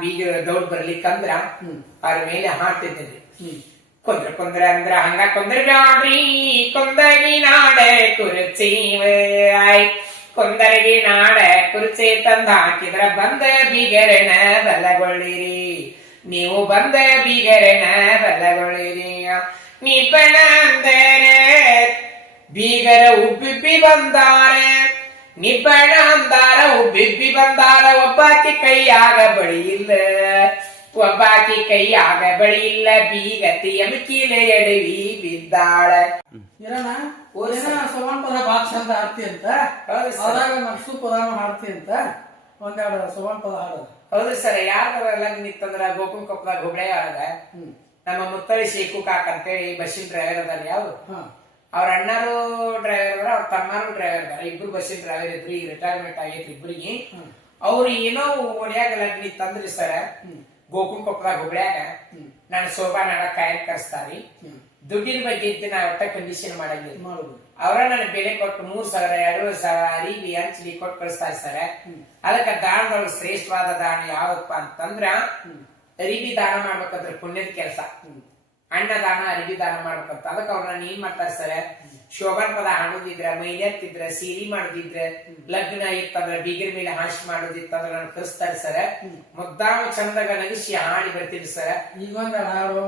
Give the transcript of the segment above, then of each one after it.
ಬೀಗ ದೌಡ್ ಬರ್ಲಿಕ್ಕಂದ್ರ ಅವ್ರ ಮೇಲೆ ಹಾಡ್ತಿದ್ದೇನೆ. ಕೊಂದ್ರ ಅಂದ್ರ ಹಂಗ ಕೊಂದ್ರ ಬ್ಯಾಡ್ರಿ ಕೊಂದಗಿ ನಾಡ ಕುರುಚೀವಾಯ್ ಕೊಂದರಗಿ ನಾಡ ಕುರುಚಿ ತಂದ ಹಾಕಿದ್ರ ಬಂದ ಬೀಗರನ ಬಲಗೊಳ್ಳಿರಿ ನೀವು ಬಂದ ಬೀಗರನ ಬಲಗೊಳ್ಳಿರಿ. ನಿಬ್ಬಣ ಅಂದರೆ ಬೀಗರ ಉಬ್ಬಿಬ್ಬಿ ಬಂದಾರ ನಿಬ್ಬಣ ಅಂದಾರ ಉಬ್ಬಿಬ್ಬಿ ಬಂದಾರ ಒಬ್ಬಾಕಿ ಕೈಯಾಗ ಬಳಿ ಇಲ್ಲ ಒಬ್ಬಾಕಿ ಕೈಯಾಗ ಬಳಿ ಇಲ್ಲ ಬೀಗತಿ ಎಮಕೀಲೆ ಎಡವಿ ಬಿದ್ದಾಳ. ಸೋಮನ್ ಪದ ಬಾಳ ಚಂದ ಹಾಡ್ತಿ ಅಂತ ಅದ್ರಾಗ ನಕ್ಸು ಪದಾನು ಹಾಡ್ತಿ ಅಂತ ಒಂದೆರಡು ಸೋಮನ್ ಪದ ಹಾಡೋದು. ಹೌದು ಸರ್. ಯಾರ ಲಗ್ನ ಇತ್ತಂದ್ರ ಗೋಕುಲ್ ಕೊಪ್ಪಳ ಹುಬ್ಳಿ ಒಳಗ ನಮ್ಮ ಮುತ್ತಳಿ ಶೇಖು ಕಾಕ್ ಅಂತೇಳಿ ಬಸ್ಸಿನ ಡ್ರೈವರ್ ಅದಾರ. ಯಾವ್ದು ಅವ್ರ ಅಣ್ಣರು ಡ್ರೈವರ್ ಅದಾರ, ಅವ್ರ ತಮ್ಮರು ಡ್ರೈವರ್ ಅದಾರ. ಇಬ್ರು ಬಸ್ಸಿನ ಡ್ರೈವರ್ ಇದ್ರಿ, ಈಗ ರಿಟೈರ್ಮೆಂಟ್ ಆಗೈತಿ ಇಬ್ರಿಗೆ. ಅವ್ರು ಏನೋ ಒಡ್ಯಾಗ ಲಗ್ನ ಇತ್ತಂದ್ರಿ ಸರ್ ಗೋಕುಲ್ ಕೊಪ್ಪಳ ಹುಬ್ಳ್ಯಾಗ ನಾನು ಶೋಭಾ ನಾಡ ಕಾಯಕ್ ಕರ್ಸ್ತಾರಿ. ದುಡ್ಡಿನ ಬಗ್ಗೆ ಇದ್ದು ನಾ ಒಟ್ಟ ಕಂಡೀಷನ್ ಮಾಡಂಗಿಲ್ಲ. ಅವ್ರ ನನ್ ಬೆಲೆ ಕೊಟ್ಟು 3,000 2,000 ಅರಿವಿ ಹಂಚಲಿ ಕೊಟ್ಟು ಕಳಿಸ್ತಾರೆ ಸರ್. ಅದಕ್ಕ ದಾನದೊಳಗೆ ಶ್ರೇಷ್ಠವಾದ ದಾನ ಯಾವಪ್ಪ ಅಂತಂದ್ರ ಅರಿವಿ ದಾನ ಮಾಡ್ಬೇಕಂದ್ರ ಪುಣ್ಯದ ಕೆಲಸ. ಅಣ್ಣ ದಾನ ಅರಿವಿ ದಾನ ಮಾಡ್ಬೇಕಂತ ಅದಕ್ಕೆ ಅವ್ರನ್ನ ಏನ್ ಮಾಡ್ತಾರ ಸರ್, ಶೋಭನ್ ಪದ ಹಾಡುದಿದ್ರ, ಮೈಲೆತ್ತಿದ್ರ, ಸೀರಿ ಮಾಡುದಿದ್ರ, ಲಗ್ನ ಇತ್ತಂದ್ರ ಬೀಗರ ಮೇಲೆ ಹಾಸಿ ಮಾಡುದಿತ್ತಂದ್ರ ನಾನು ಕಳಿಸ್ತಾರ ಸರ್. ಮುದ್ದಾಮ ಚಂದಾಗ ನಗಿಸಿ ಹಾಡಿ ಬರ್ತೀನಿ ಸರ್. ಈಗೊಂದು ಹಾಡು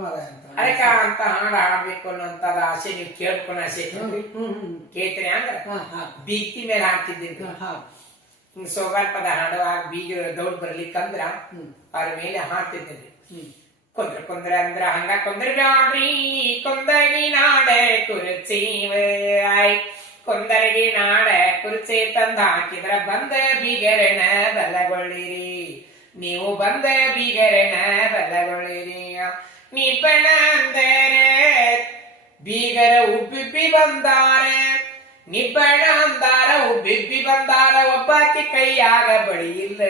ಅದಕ್ಕ ಅಂತ ಹಾಡು ಹಾಡ್ಬೇಕು ಅನ್ನೋಂತ ಆಸೆ ನೀವು ಕೇಳ್ಕೊಂಡ ಆಸೆ ಕೇಳ್ತೀನಿ ಅಂದ್ರ ಬೀಗ್ತಿ ಮೇಲೆ ಹಾಡ್ತಿದ್ದೀನಿ. ಶೋಭಾನ್ ಪದ ಹಾಡುವಾಗ ಬೀಗ ದೌಡ್ ಬರ್ಲಿಕ್ಕಂದ್ರ ಅವ್ರ ಮೇಲೆ ಹಾಡ್ತಿದ್ದೀನಿ. ಕೊಂದ್ರ ಅಂದ್ರ ಹಂಗ ಕೊಂದ್ರ ಬ್ಯಾಡ್ರಿ ಕೊಂದಗಿ ನಾಡ ಕುರುಚೀವಾಯ್ ಕೊಂದರಗಿ ನಾಡ ಕುರುಚಿ ತಂದ ಹಾಕಿದ್ರ ಬಂದ ಬೀಗರನ ಬಲಗೊಳ್ಳಿರಿ ನೀವು ಬಂದ ಬೀಗರನ ಬಲಗೊಳ್ಳಿರಿ. ನಿಬ್ಬಣ ಅಂದರೆ ಬೀಗರ ಉಬ್ಬಿಬ್ಬಿ ಬಂದಾರ ನಿಬ್ಬಣ ಅಂದಾರ ಉಬ್ಬಿಬ್ಬಿ ಬಂದಾರ ಒಬ್ಬಾಕಿ ಕೈಯಾಗ ಬಳಿ ಇಲ್ಲ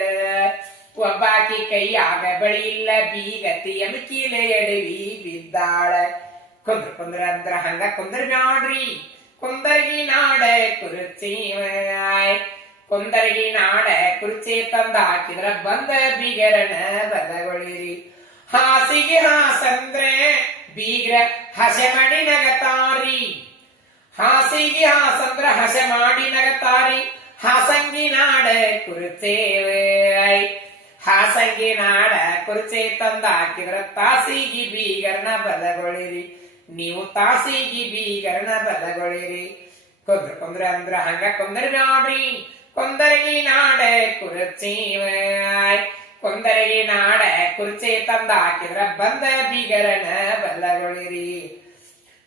ಒಬ್ಬಾಕಿ ಕೈಯಾಗ ಬಳಿ ಇಲ್ಲ ಬೀಗತಿ ಎಮಕೀಲೆ ಎಡವಿ ಬಿದ್ದಾಳ. ಕೊಂದ್ರ ಅಂದ್ರ ಹಂಗ ಕೊಂದ್ರ ಬ್ಯಾಡ್ರಿ ಕೊಂದರಗಿ ನಾಡ ಕುರುಚೀವಾಯ್ ಕೊಂದರಗಿ ನಾಡ ಕುರುಚಿ ತಂದ ಹಾಕಿದ್ರ ಬಂದ ಬೀಗರನ ಬಲಗೊಳ್ಳಿರಿ. ಹಾಸಿಗೆ ಹಾಸಂದ್ರೆ ಬೀಗ್ರ ಹಸೆ ಮಾಡಿ ನಗತಾರಿ ಹಾಸಿಗೆ ಹಾಸಂದ್ರ ಹಸೆ ಮಾಡಿ ನಗತಾರಿ. ಹಾಸಂಗಿ ನಾಡ ಕುರುಚೇವಾಯ್ ಹಾಸಂಗಿ ನಾಡ ಕುರುಚೆ ತಂದ ಹಾಕಿದ್ರ ತಾಸಿಗಿ ಬೀಗರನ ಬಲಗೊಳ್ಳಿರಿ ನೀವು ತಾಸಿಗಿ ಬೀಗರನ ಬಲಗೊಳ್ಳಿರಿ. ಕೊಂದ್ರ ಅಂದ್ರ ಹಂಗ ಕೊಂದ್ರ ಬ್ಯಾಡ್ರಿ ಕೊಂದರಗಿ ನಾಡ ಕುರುಚೀವಾಯ್ ಕೊಂದರಗಿ ನಾಡ ಕುರುಚೆ ತಂದ ಹಾಕಿದ್ರ ಬಂದ ಬೀಗರನ ಬಲಗೊಳ್ಳಿರಿ.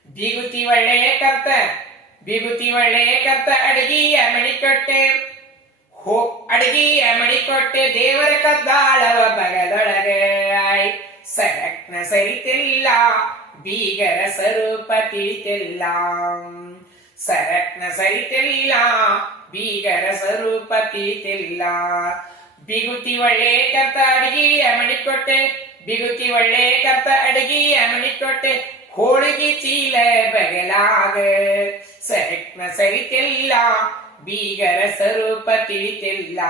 ಬೀಗುತಿ ಒಳ್ಳೆಯ ಕರ್ತ ಬೀಗುತಿ ಒಳ್ಳೆಯ ಕರ್ತ ಅಡಗಿಯ ಮಣಿಕೊಟ್ಟೆ ಅಡಗಿಯ ಮಣಿಕೊಟ್ಟೆ ದೇವರ ಕದ್ದಾಳವ ಬಗಲೊಳಗೆ ಸರಕ್ನ ಸರಿತಿಲ್ಲ ಬೀಗರ ಸ್ವರೂಪ ತಿಳಿತಿಲ್ಲ ಸರಕ್ನ ಸರಿತಿಲ್ಲ ಬೀಗರ ಸ್ವರೂಪ ತಿಳಿತಿಲ್ಲ. ಬಿಗುತಿ ಒಳ್ಳೆ ಕರ್ತ ಅಡಗಿಯ ಮಣಿಕೊಟ್ಟೆ ಬಿಗುತಿ ಒಳ್ಳೆ ಕರ್ತ ಅಡಗಿಯ ಮಣಿಕೊಟ್ಟೆ ಹೋಳಿಗೆ ಚೀಲ ಬಗಲಾಗ ಸರಕ್ನ ಸರಿತಿಲ್ಲ ಬೀಗರ ಸ್ವರೂಪ ತಿಳಿತಿಲ್ಲ.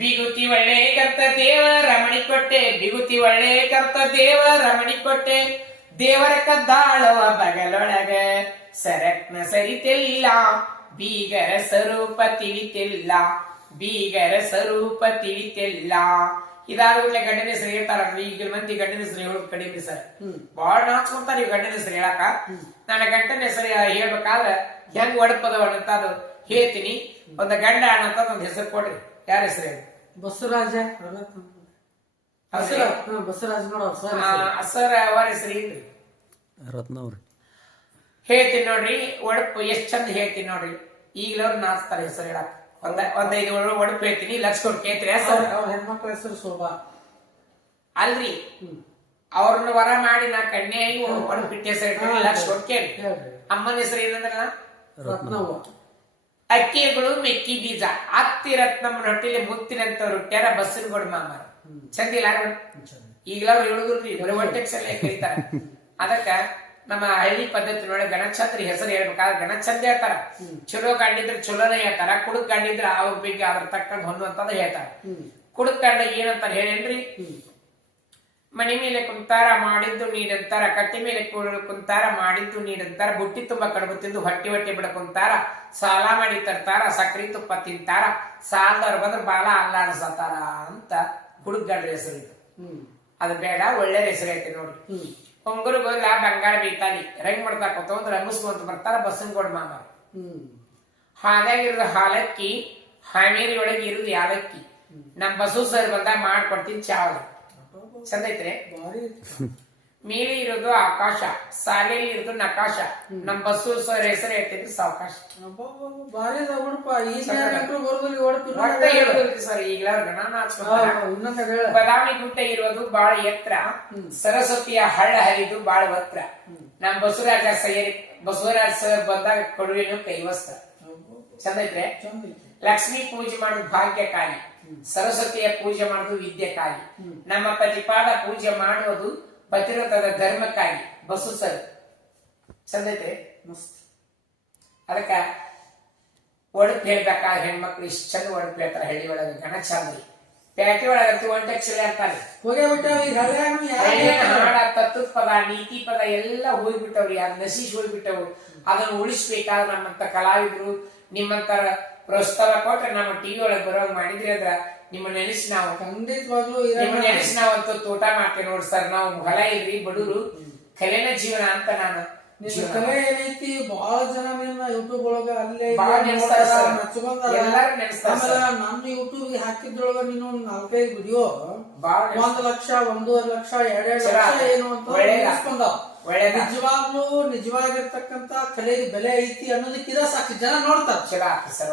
ಬಿಗುತಿ ಒಳ್ಳೆ ಕರ್ತ ದೇವರ ಮಣಿಕೊಟ್ಟೆ ಬಿಗುತಿ ಒಳ್ಳೆ ಕರ್ತ ದೇವರ ಮಣಿಕೊಟ್ಟೆ ದೇವರ ಕದ್ದಾಳವ ಬಗಲೊಳಗ ಸರಕ್ನ ಸರಿತಿಲ್ಲ ಬೀಗರ ಸ್ವರೂಪ ತಿಳಿತಿಲ್ಲ ಬೀಗರ ಸ್ವರೂಪ ತಿಳಿತಿಲ್ಲ. ಇದಾದ್ಮೇಲೆ ಗಂಡನ ಹೆಸರು ಹೇಳ್ತಾರಲ್ರಿ, ಈಗ ಮಂದಿ ಗಂಡನ ಹೆಸರು ಹೇಳೋದು ಕಡಿಮೆ ಸರ್. ಬಾಳ ನಾಚ್ಕೊಂತಾರ ಈ ಗಂಡನ ಹೆಸರು ಹೇಳಾಕ. ನನ್ನ ಗಂಡನ ಹೆಸರು ಹೇಳ್ಬೇಕಾದ್ರ ಹೆಂಗ್ ಒಡಪದವ ಅಂತ ಅದು ಹೇಳ್ತೀನಿ. ಒಂದ್ ಗಂಡ ಅನ್ನಂತ ಒಂದ್ ಹೆಸರು ಕೊಡ್ರಿ. ಯಾರ ಹೆಸರು ಹೇಳಿ? ಬಸವರಾಜ ಬಸವರಾಜ ಸರ್ ಅವರ ಹೆಸರು ಏನ್ರಿ? ರತ್ನವ್ರಿ. ಹೇಳ್ತೀನಿ ನೋಡ್ರಿ, ಒಡಪು ಎಷ್ಟ್ ಚಂದ ಹೇಳ್ತೀನಿ ನೋಡ್ರಿ. ಈಗ್ಲವ್ರು ನಾಚ್ತಾರ ಹೆಸರು ಹೇಳಾಕ. ಒಂದ್ 5 ಒಡಪು ಹೇಳ್ತೀನಿ, ಲಕ್ಷ ಕೊಟ್ಟು ಕೇಳ್ತೀರಿ ಸರ್. ಹೆಣ್ಮಕ್ಳ ಹೆಸರು ಶೋಭಾ ಅಲ್ರಿ, ಅವ್ರನ್ನ ವರ ಮಾಡಿ ನಾ ಕನ್ಯೆ ಒಡಪು ಬಿಟ್ಟ ಹೆಸರು ಹೇಳ್ತೀನಿ, ಲಕ್ಷ ಕೊಟ್ಟು ಕೇಳಿ. ಅಮ್ಮನ ಹೆಸರು ಏನಂದ್ರ ರತ್ನವ್ವ. ಅಕ್ಕಿಗಳು ಮೆಕ್ಕಿ ಬೀಜ ಅತ್ತಿ ರತ್ನಮ್ಮನ ಹೊಟ್ಟಿಲಿ ಮುತ್ತಿನಂತ ರೊಟ್ಟ್ಯಾರ ಬಸ್ಸಿನ ಕೊಡ ಮಾಮಾರ ಚಂದಿಲ್ಲ. ಈಗಲವ್ರು ಹೇಳುದ್ರಿ ಬರೀ ಹೊಟ್ಟೆ ಸಲ ಕರೀತಾರ. ಅದಕ್ಕ ನಮ್ಮ ಹಳ್ಳಿ ಪದ್ಧತಿನೊಳಗೆ ಗಣಚಂದ್ರಿ ಹೆಸರು ಹೇಳ್ಬೇಕಾದ್ರೆ ಗಣಚಂದ ಹೇಳ್ತಾರ. ಚಲೋ ಗಂಡಿದ್ರೆ ಚಲೋನೇ ಹೇಳ್ತಾರ, ಕುಡುಕ್ ಗಂಡಿದ್ರೆ ಅವ್ರ ಬಗ್ಗೆ ಅದ್ರ ತಕ್ಕಂತ ಹೊಂದುವಂತಂದ ಹೇಳ್ತಾರ. ಕುಡುಕ್ ಗಂಡ ಏನಂತಾರ ಹೇಳೇನ್ರಿ? ಮನಿ ಮೇಲೆ ಕುಂತಾರ ಮಾಡಿದ್ದು ನೀಡಂತಾರ, ಕಟ್ಟಿ ಮೇಲೆ ಕುಂತಾರ ಮಾಡಿದ್ದು ನೀಡಂತಾರ, ಬುಟ್ಟಿ ತುಂಬಾ ಕಡುಬು ತಿಂದು ಹೊಟ್ಟಿ ಹೊಟ್ಟಿ ಬಿಡ ಕುಂತಾರ, ಸಾಲ ಮಾಡಿ ತರ್ತಾರ, ಸಕ್ರಿ ತುಪ್ಪ ತಿಂತಾರ, ಸಾಲದವ್ರು ಬಂದ್ರೆ ಬಾಲ ಅಲ್ಲಾಡ್ಸತಾರ ಅಂತ ಹುಡುಗ ಗಂಡ್ರ ಹೆಸರು ಇದು. ಅದು ಬೇಡ, ಒಳ್ಳೆ ಹೆಸರು ಐತಿ ನೋಡಿ. ಉಂಗುರು ಗೋಲ ಬಂಗಾರ ಬೀತಾಲಿ ರಂಗ್ ಮಾಡ್ತಾ ಕೂತ್ಕೊಂಡ್ ರಂಗಿಸ್ಕೊಂತ ಬರ್ತಾರ ಬಸನಗೌಡ ಮಾಮ. ಹಾದಾಗಿರೋದು ಹಾಲಕ್ಕಿ, ಹಾವೇರಿ ಒಳಗೆ ಇರುದು ಯಾಲಕ್ಕಿ. ನಮ್ ಬಸು ಸರ್ ಬಂದಾಗ ಮಾಡ್ಕೊಡ್ತೀನಿ ಚಾವಲಿ. ಚಂದ ಐತ್ರಿ. ಮೇಲೆ ಇರೋದು ಆಕಾಶ, ಸಾಲೆಯಲ್ಲಿ ಇರೋದು ನಕಾಶ. ನಮ್ ಬಸ್ಸು ಸರ್ ಹೆಸರು ಹೇಳ್ತಿದ್ರು ಸಾವಕಾಶ. ಸರ್ ಈಗಲ ಬದಾಮಿ ಗುಡ್ಡ ಇರೋದು ಬಾಳ ಎತ್ತರ, ಸರಸ್ವತಿಯ ಹಳ್ಳ ಹರಿದು ಬಾಳ ಒತ್ತರ. ನಮ್ ಬಸವರಾಜ ಸೈಯರಿ ಬಸವರಾಜ ಸರ್ ಬಂದಾಗ ಕೊಡುವೆನು ಕೈವಸ್ತ್ರ. ಚಂದ ಐತ್ರೆ. ಲಕ್ಷ್ಮೀ ಪೂಜೆ ಮಾಡೋದು ಭಾಗ್ಯಕ್ಕಾಗಿ, ಸರಸ್ವತಿಯ ಪೂಜೆ ಮಾಡೋದು ವಿದ್ಯೆಕ್ಕಾಗಿ, ನಮ್ಮ ಪ್ರತಿಪಾದ ಪೂಜೆ ಮಾಡುವುದು ಪತಿವ್ರತದ ಧರ್ಮಕ್ಕಾಗಿ. ಬಸು ಸರ್ ಚಂದ ಐತೆ. ಅದಕ್ಕ ಒಡಪ್ ಹೇಳ್ಬೇಕಾದ್ರೆ ಹೆಣ್ಮಕ್ಳು ಇಷ್ಟ ಚಂದ ಒಡಪ್ ಹೇಳ್ತಾರ. ಹಳ್ಳಿ ಒಳಗ ಗಣಚಾಂದ್ರಿ, ಪ್ಯಾಟಿ ಒಳಗಂತೂ ಒಂಟಕ್ಷರಿ ಅಂತಾರೆ. ಹಾಡ, ತತ್ವದ ಪದ, ನೀತಿ ಪದ ಎಲ್ಲ ಹೋಗ್ಬಿಟ್ಟವ್ರಿ, ಅದ್ ನಶೀಶ್ ಹೋಗ್ಬಿಟ್ಟವು. ಅದನ್ನು ಉಳಿಸ್ಬೇಕಾದ್ರೆ ನಮ್ಮಂತ ಕಲಾವಿದ್ರು ನಿಮ್ಮಂತರ ಪ್ರೋತ್ಸಾಹ ಕೊಟ್ರೆ ನಮ್ಮ ಟಿವಿ ಒಳಗೆ ಬರೋಂಗ್ ಮಾಡಿದ್ರಿ ಅಂದ್ರ ನಿಮ್ಮ ನೆನೆಸಿ ನಾವು ಖಂಡಿತವಾಗ್ಲೂ ನಿಮ್ಮ ನೆನೆಸಿ ನಾವಂತೂ ತೋಟ ಮಾಡ್ತೇವೆ ನೋಡಿ ಸರ್. ನಾವು ಹೊಲ ಇಲ್ರಿ, ಬಡೂರು, ಕಲೆನ ಜೀವನ ಅಂತ ನಾನು. ಕಲೆ ಏನೈತಿ ಬಹಳ ಜನ ಯೂಟ್ಯೂಬ್ ಒಳಗ ಅಲ್ಲೇ ಎಲ್ಲಾರು ನೆನೆಸ್ತಾರ. ನಮ್ಮ ಯೂಟ್ಯೂಬ್ ಹಾಕಿದ್ರೊಳಗ ನೀನು 4-5 ವಿಡಿಯೋ 1 ಲಕ್ಷ 1.5 ಲಕ್ಷ 2 ಲಕ್ಷ ಏನು ಅಂತ ನಿಜವಾಗ್ಲೂ ನಿಜವಾಗಿರ್ತಕ್ಕಂತ ಕಲೆಗೆ ಬೆಲೆ ಐತಿ ಅನ್ನೋದಕ್ಕಿದ ಸಾಕು ಜನ ನೋಡ್ತಾರ.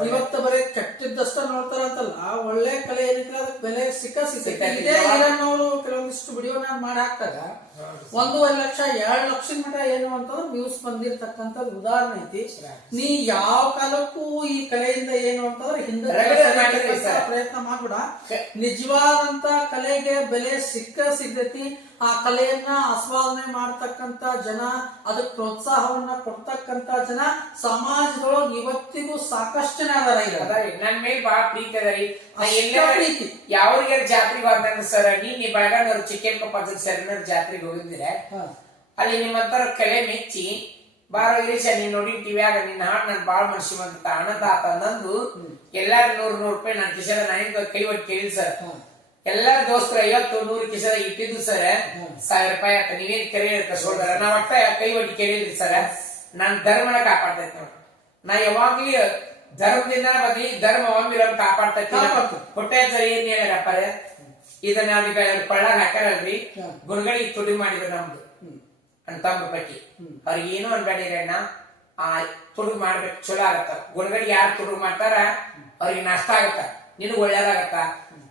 ಇವತ್ತು ಬರೀ ಕೆಟ್ಟಿದ್ದಷ್ಟ ನೋಡ್ತಾರ ಅಂತಲ್ಲ, ಒಳ್ಳೆ ಕಲೆ ಏನೈತಿ ಅದಕ್ಕೆ ಬೆಲೆ ಸಿಕ್ಕ ಅವರು ಕೆಲವೊಂದಿಷ್ಟು ವಿಡಿಯೋ ಮಾಡಿ ಹಾಕ್ತಾಗ 1.5 ಲಕ್ಷ 2 ಲಕ್ಷದ ಮಟ ಏನು ಅಂತಂದ್ರೆ ವ್ಯೂಸ್ ಬಂದಿರ್ತಕ್ಕಂಥದ್ದು ಉದಾಹರಣೆ ಐತಿ. ನೀ ಯಾವ ಕಾಲಕ್ಕೂ ಈ ಕಲೆಯಿಂದ ಏನು ಅಂತಂದ್ರೆ ಹಿಂದೆ ಪ್ರಯತ್ನ ಮಾಡ್ಬಿಡ. ನಿಜವಾದಂತ ಕಲೆಗೆ ಬೆಲೆ ಸಿಗ್ತೈತಿ. ಆ ಕಲೆಯನ್ನ ಆಸ್ವಾದನೆ ಮಾಡ್ತಕ್ಕಂತ ಜನ, ಅದಕ್ಕೆ ಪ್ರೋತ್ಸಾಹವನ್ನ ಕೊಡ್ತಕ್ಕಂತ ಜನ ಸಮಾಜದೊಳಗೆ ಇವತ್ತಿಗೂ ಸಾಕಷ್ಟು ಜನ ಅದಾರ. ನನ್ ಮೇಲೆ ಬಹಳ ಪ್ರೀತಿ ಅದರಿ. ಯಾವ್ರಿಗೆ ಜಾತ್ರೆಗೆ ಹೋದಂಗ ಸರ್, ನೀ ಬೆಳಗಾನವ್ರು ಚಿಕ್ಕಪ್ಪ ಸರ್ ಜಾತ್ರೆಗೆ ಹೋಗಿದ್ದೀರ, ಅಲ್ಲಿ ನಿಮ್ಮಂತರ ಕಲೆ ಮೆಚ್ಚಿ ಬಾರೋ ಇರೀಶ ನೀನ್ ನೋಡಿ ಟಿವಿಯಾಗ ನಿನ್ನ ಹಾಡು ನನ್ ಬಾಳ ಮನಸ್ಸು ಬಂತ ಅನ್ನದಾತ ನಂದು. ಎಲ್ಲಾರು 100 ರೂಪಾಯಿ ನನ್ನ ಕಿಶದ ನನಗೆ ಕೈ ಒಟ್ಟು ಕೇಳಿ ಸರ್. ಎಲ್ಲಾರ ದೋಸ್ತರು 50-100 ಕಿಶದ ಇಟ್ಟಿದ್ದು ಸರ್. 1000 ರೂಪಾಯಿ ಆತ ನೀವೇನ್ ಕರೆ ಕಸೋಳ್ದಾರ. ನಾವ್ ಒಟ್ಟ ಕೈ ಒಟ್ಟು ಕೇಳಿದ್ರಿ ಸರ್. ನಾನ್ ಧರ್ಮನ ಕಾಪಾಡ್ತೈತಿ ನೋಡ್ರಿ. ನಾ ಯಾವಾಗ್ಲೂ ಧರ್ಮದಿಂದ ಬದಿ ಧರ್ಮ ಒಮ್ಮಿರೋ ಕಾಪಾಡ್ತೈತಿ. ಹೊಟ್ಟೆ ಸರಿ ಏನ್ ಹೇಳ್ಯಾರಪ್ಪ, ಇದನ್ನ ನಾವೀಗ ಕೊಳ್ಳಾಗ ಹಾಕ್ಯಾರಲ್ರಿ, ಗುಣಗಳಿಗೆ ತುಡಿ ಮಾಡಿದ್ರು ನಮ್ದು ಅಂತಂಬ್ರ ಪಟ್ಟಿ. ಅವ್ರಿಗೆ ಏನು ಅನ್ಬೇಡಿರಿ ಅಣ್ಣ, ಆ ತುಡುಗು ಮಾಡ್ಬೇಕು, ಚಲೋ ಆಗತ್ತ. ಗುಣಗಳಿಗೆ ಯಾರು ತುಡುಗು ಮಾಡ್ತಾರ ಅವ್ರಿಗೆ ನಷ್ಟ ಆಗತ್ತ, ನಿನಗ್ ಒಳ್ಳೇದಾಗತ್ತ.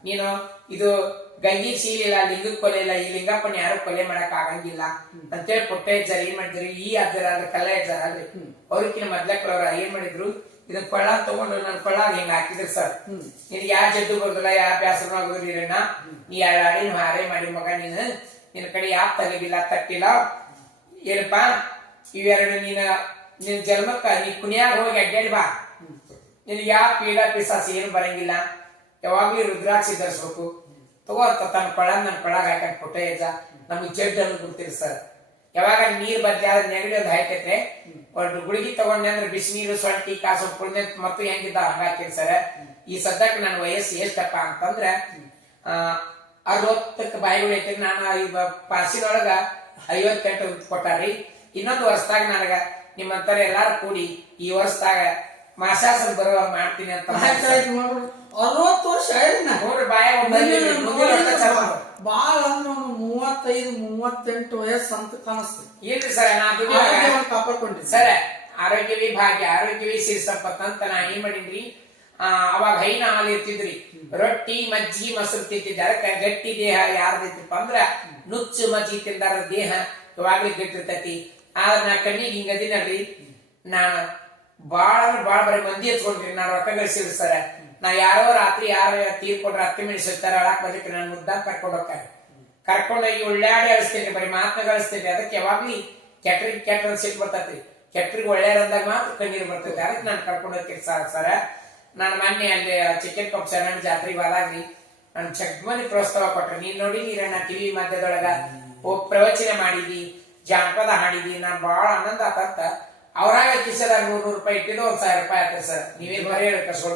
ನೀನು ಇದು ಗಂಗಿ ಶೀಲಿಲ್ಲ, ಲಿಂಗಕ್ ಕೊಲೆ ಇಲ್ಲ, ಈ ಲಿಂಗಪ್ಪನ ಯಾರು ಕೊಲೆ ಮಾಡಕ್ ಆಗಂಗಿಲ್ಲ ಅಂತೇಳಿ ಪುಟ್ಟ ಹೆಜ್ಜಾರ ಏನ್ ಮಾಡಿದ್ರಿ, ಈ ಅಜ್ಜರ ಅಂದ್ರೆ ಕಲ್ಲ ಹೆಜ್ಜಾರ ಅಲ್ರಿ, ಅವ್ರಕ್ಕಿನ ಮೊದ್ಲಕ್ರವ್ರ ಏನ್ ಮಾಡಿದ್ರು, ಇದನ್ ಕೊಳ್ಳ ತಗೊಂಡು ನನ್ ಕೊಳ್ಳಾಗ ಹಿಂಗ ಹಾಕಿದ್ರಿ ಸರ್. ನಿನ್ ಯಾರ ಜಡ್ಡು ಬರ್ದಿಲ್ಲ, ಯಾವ ಬ್ಯಾಸರ ಆಗೋದಿರಣ್ಣ, ನೀ ಯಾರ ಆಡಿ ಹಾರೇ ಮಾಡಿ ಮಗ, ನಿನ್ ಕಡೆ ಯಾವ ತಲೆಗಿಲ್ಲ ತಟ್ಟಿಲ್ಲ ಏನಪ್ಪಾ, ಇವೆರಡು ನಿನ್ ಜನ್ಮಕ್ಕ ನೀ ಕುಣಿಯಾಗ ಹೋಗಿ ಅಡ್ಡಾಡಿ ಬಾ, ನಿನ್ಗೆ ಯಾವ ಪೀಡ ಪಿಸಾಸಿ ಏನು ಬರಂಗಿಲ್ಲ. ಯಾವಾಗ್ಲೂ ರುದ್ರಾಕ್ಷಿ ಧರಿಸ್ಬೇಕು. ತಗೋತ ತನ್ನ ಕೊಳ್ಳ ನನ್ ಕೊಳ್ಳಾಗ ಹಾಕಂಡ್ ಪುಟ್ಟ ಹೆಜ್ಜ ನಮ್ಗೆ ಜಡ್ಡು ಅನ್ನು ಬಿಡ್ತೀರಿ ಸರ್. ಯಾವಾಗ ನೀರ್ ಬದ್ಲಿ ಆದ್ರೆ ನೆಗಡಿ ಅದು ಹಾಕೈತ್ರೆ, ಒಂದು ಗುಳಿಗೆ ತಗೊಂಡೆ ಅಂದ್ರೆ ಬಿಸಿನೀರು ಸೊಂಟಿ ಕಾಸು ಕುಳ್ದೆ ಮತ್ತು ಹೆಂಗಿದ್ದ ಹಂಗಾಕಿರಿ ಸರ್. ಈ ಸದ್ಯಕ್ಕೆ ನನ್ನ ವಯಸ್ಸು ಎಷ್ಟಪ್ಪ ಅಂತಂದ್ರೆ 60ಕ್ಕೆ ಬಾಯಿಗಳು ಐತಿ. ನಾನು ಈಗ ಪಾಸಿನೊಳಗ 58 ಕೊಟ್ಟಾರಿ. ಇನ್ನೊಂದು ವರ್ಷದಾಗ ನನಗ ನಿಮ್ಮಂತರ ಎಲ್ಲಾರು ಕೂಡಿ ಈ ವರ್ಷದಾಗ ಮಾಸಾಸನ ಬರುವ ಮಾಡ್ತೀನಿ ಅಂತ. 60 ವರ್ಷ ನೋಡ್ರಿ ಬಾಯ ಬಾಳ ಅಂದ್ರೆ 35-38 ವಯಸ್ಸು ಅಂತ ಕಾಣಿಸ್ತದೆ. ಇಲ್ರಿ ಸರ್, ನಾ ಕಾಪಾಡ್ಕೊಂಡ್ರಿ ಸರ್. ಆರೋಗ್ಯವೇ ಭಾಗ್ಯ, ಆರೋಗ್ಯವೇ ಸಿರಿ ಸಂಪತ್ತ ಅಂತ ನಾ ಏನ್ ಮಾಡೀನ್ರಿ, ಅವಾಗ ಹೈನ ಹಾಲು ಇರ್ತಿದ್ರಿ, ರೊಟ್ಟಿ ಮಜ್ಜಿ ಮೊಸರು ತಿಂತಿದ್ದ. ಅದಕ್ಕೆ ಗಟ್ಟಿ ದೇಹ ಯಾರ್ದಿತ್ತಪ್ಪ ಅಂದ್ರ ನುಚ್ಚು ಮಜ್ಜಿ ತಿಂದಾರ ದೇಹ ಯಾವಾಗ್ಲಿ ಗಟ್ಟಿರ್ತೈತಿ. ಆದ್ರ ನಾ ಕಣ್ಣಿಗೆ ಹಿಂಗದಿನಲ್ರಿ, ನಾನು ಬಾಳ ಅಂದ್ರೆ ಬಾಳ ಬರೀ ಮಂದಿ ಹಚ್ಕೊಂಡ್ರಿ, ನಾ ರೊಕ್ಕ ಗಳಿಸಿದ್ರಿ ಸರ್. ನಾ ಯಾರೋ ರಾತ್ರಿ ಯಾರು ತೀರ್ಕೊಂಡ್ರೆ ಹತ್ತಿ ಮಿನಿಸ್ತಾರ ಅಳಾಕ್ ಬರ್ಲಿಕ್ಕೆ ನಾನು ಮುದ್ದ ಕರ್ಕೊಂಡು ಹೋಗ್ತಾರೆ. ಕರ್ಕೊಂಡೋಗಿ ಉಳ್ಳಾಡಿ ಅಳಿಸ್ತೇನೆ, ಬರೀ ಮಾತನ್ನ ಗಳಿಸ್ತೇನೆ. ಅದಕ್ಕೆ ಯಾವಾಗ್ಲಿ ಕೆಟ್ರ ಸಿಟ್ಟು ಬರ್ತೈತಿ. ಕೆಟ್ರಿಗೆ ಒಳ್ಳೆಯರಂದಾಗ ಮಾತ್ರ ಕಣ್ಣೀರು ಬರ್ತೈತಿ. ಅದಕ್ಕೆ ನಾನು ಕರ್ಕೊಂಡು ಹೋಗ್ತೀನಿ ಸರ. ನಾನು ಮೊನ್ನೆ ಅಲ್ಲಿ ಚಿಕನ್ ಪಂಪ್ ಶರಣ ಜಾತ್ರೆಗೆ ಹೋದಾಗ್ರಿ ನಾನು ಜಗ್ಮನಿ ಪ್ರೋತ್ಸಾಹ ಕೊಟ್ರೆ. ನೀನ್ ನೋಡಿ ನೀರಣ್ಣ ಟಿವಿ ಮಧ್ಯದೊಳಗ ಪ್ರವಚನ ಮಾಡಿದಿ, ಜಾನಪದ ಹಾಡಿದಿ, ನಾನ್ ಬಹಳ ಆನಂದ ಆತಂತ. ಅವ್ರಾಗ ಕಿಸದಾಗ 100 ರೂಪಾಯಿ ಇಟ್ಟಿದ್ದು 1,000 ರೂಪಾಯಿ ಆಯ್ತು ಸರ್. ನೀವೇನ್ ಬರೀ ಕಸ್ಕೊಳ್